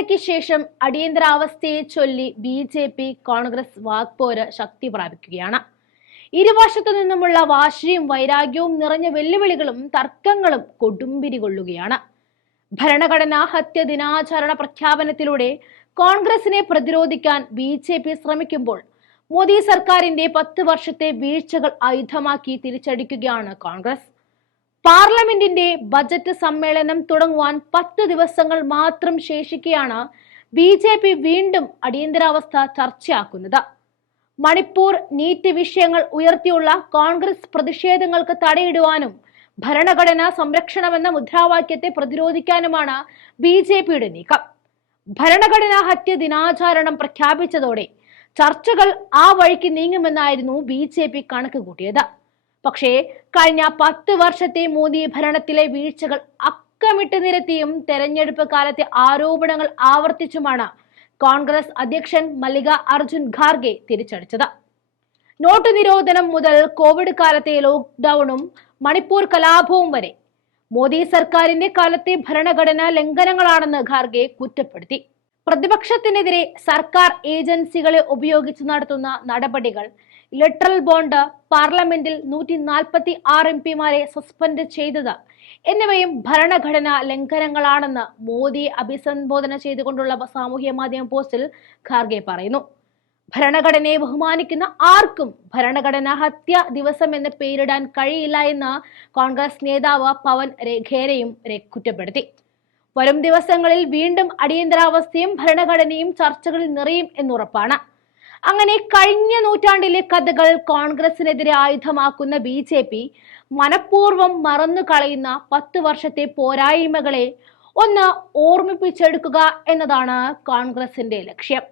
ഇടവേളയ്ക്ക് ശേഷം അടിയന്തരാവസ്ഥയെ ചൊല്ലി ബി ജെ പി കോൺഗ്രസ് വാക്പോര് ശക്തി പ്രാപിക്കുകയാണ്. ഇരുവശത്തു നിന്നുമുള്ള വാശിയും വൈരാഗ്യവും നിറഞ്ഞ വെല്ലുവിളികളും തർക്കങ്ങളും കൊടുമ്പിരി കൊള്ളുകയാണ് ഭരണഘടനാ ഹത്യ ദിനാചരണ പ്രഖ്യാപനത്തിലൂടെ കോൺഗ്രസിനെ പ്രതിരോധിക്കാൻ ബി ജെ പി ശ്രമിക്കുമ്പോൾ മോദി സർക്കാരിന്റെ പത്ത് വർഷത്തെ വീഴ്ചകൾ ആയുധമാക്കി തിരിച്ചടിക്കുകയാണ് കോൺഗ്രസ്. പാർലമെന്റിന്റെ ബജറ്റ് സമ്മേളനം തുടങ്ങുവാൻ പത്ത് ദിവസങ്ങൾ മാത്രം ശേഷിക്കെയാണ് ബി ജെ പി വീണ്ടും അടിയന്തരാവസ്ഥ ചർച്ചയാക്കുന്നത്. മണിപ്പൂർ നീറ്റ് വിഷയങ്ങൾ ഉയർത്തിയുള്ള കോൺഗ്രസ് പ്രതിഷേധങ്ങൾക്ക് തടയിടുവാനും ഭരണഘടന സംരക്ഷണമെന്ന മുദ്രാവാക്യത്തെ പ്രതിരോധിക്കാനുമാണ് ബി ജെ പിയുടെ നീക്കം. ഭരണഘടനാ ഹത്യ ദിനാചരണം പ്രഖ്യാപിച്ചതോടെ ചർച്ചകൾ ആ വഴിക്ക് നീങ്ങുമെന്നായിരുന്നു ബി ജെ പി കണക്ക് കൂട്ടിയത്. പക്ഷേ കഴിഞ്ഞ പത്ത് വർഷത്തെ മോദി ഭരണത്തിലെ വീഴ്ചകൾ അക്കമിട്ട് നിരത്തിയും തെരഞ്ഞെടുപ്പ് കാലത്തെ ആരോപണങ്ങൾ ആവർത്തിച്ചുമാണ് കോൺഗ്രസ് അധ്യക്ഷൻ മല്ലിക അർജുൻ ഖാർഗെ തിരിച്ചടിച്ചത്. നോട്ട് നിരോധനം മുതൽ കോവിഡ് കാലത്തെ ലോക്ക്ഡൌണും മണിപ്പൂർ കലാപവും വരെ മോദി സർക്കാരിന്റെ കാലത്തെ ഭരണഘടനാ ലംഘനങ്ങളാണെന്ന് ഖാർഗെ കുറ്റപ്പെടുത്തി. പ്രതിപക്ഷത്തിനെതിരെ സർക്കാർ ഏജൻസികളെ ഉപയോഗിച്ച് നടത്തുന്ന നടപടികൾ. ലിറ്ററൽ ബോണ്ട് പാർലമെന്റിൽ നൂറ്റി നാൽപ്പത്തി ആറ് എം പിമാരെ സസ്പെൻഡ് ചെയ്തത്. എന്നിവയും ഭരണഘടനാ ലംഘനങ്ങളാണെന്ന് മോദി അഭിസംബോധന ചെയ്തുകൊണ്ടുള്ള സാമൂഹ്യ മാധ്യമ പോസ്റ്റിൽ ഖാർഗെ പറയുന്നു. ഭരണഘടനയെ ബഹുമാനിക്കുന്ന ആർക്കും ഭരണഘടനാ ഹത്യ ദിവസം എന്ന് പേരിടാൻ കഴിയില്ല എന്ന് കോൺഗ്രസ് നേതാവ് പവൻ ഖേരയും കുറ്റപ്പെടുത്തി. വരും ദിവസങ്ങളിൽ വീണ്ടും അടിയന്തരാവസ്ഥയും ഭരണഘടനയും ചർച്ചകളിൽ നിറയും എന്നുറപ്പാണ്. അങ്ങനെ കഴിഞ്ഞ നൂറ്റാണ്ടിലെ കഥകൾ കോൺഗ്രസിനെതിരെ ആയുധമാക്കുന്ന ബി ജെ പി മനഃപൂർവം മറന്നു കളയുന്ന പത്ത് വർഷത്തെ പോരായ്മകളെ ഒന്ന് ഓർമ്മിപ്പിച്ചെടുക്കുക എന്നതാണ് കോൺഗ്രസിന്റെ ലക്ഷ്യം.